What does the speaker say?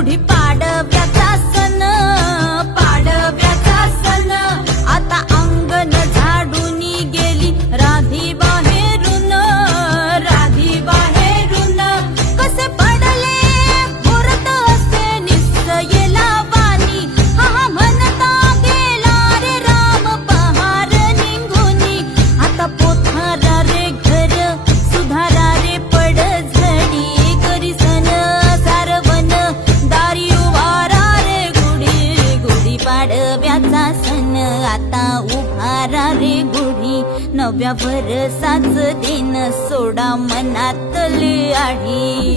துடிப்பு सण आता उभारा रे गुढी. नव्या भरसाच दिन सोडा मनातली आढी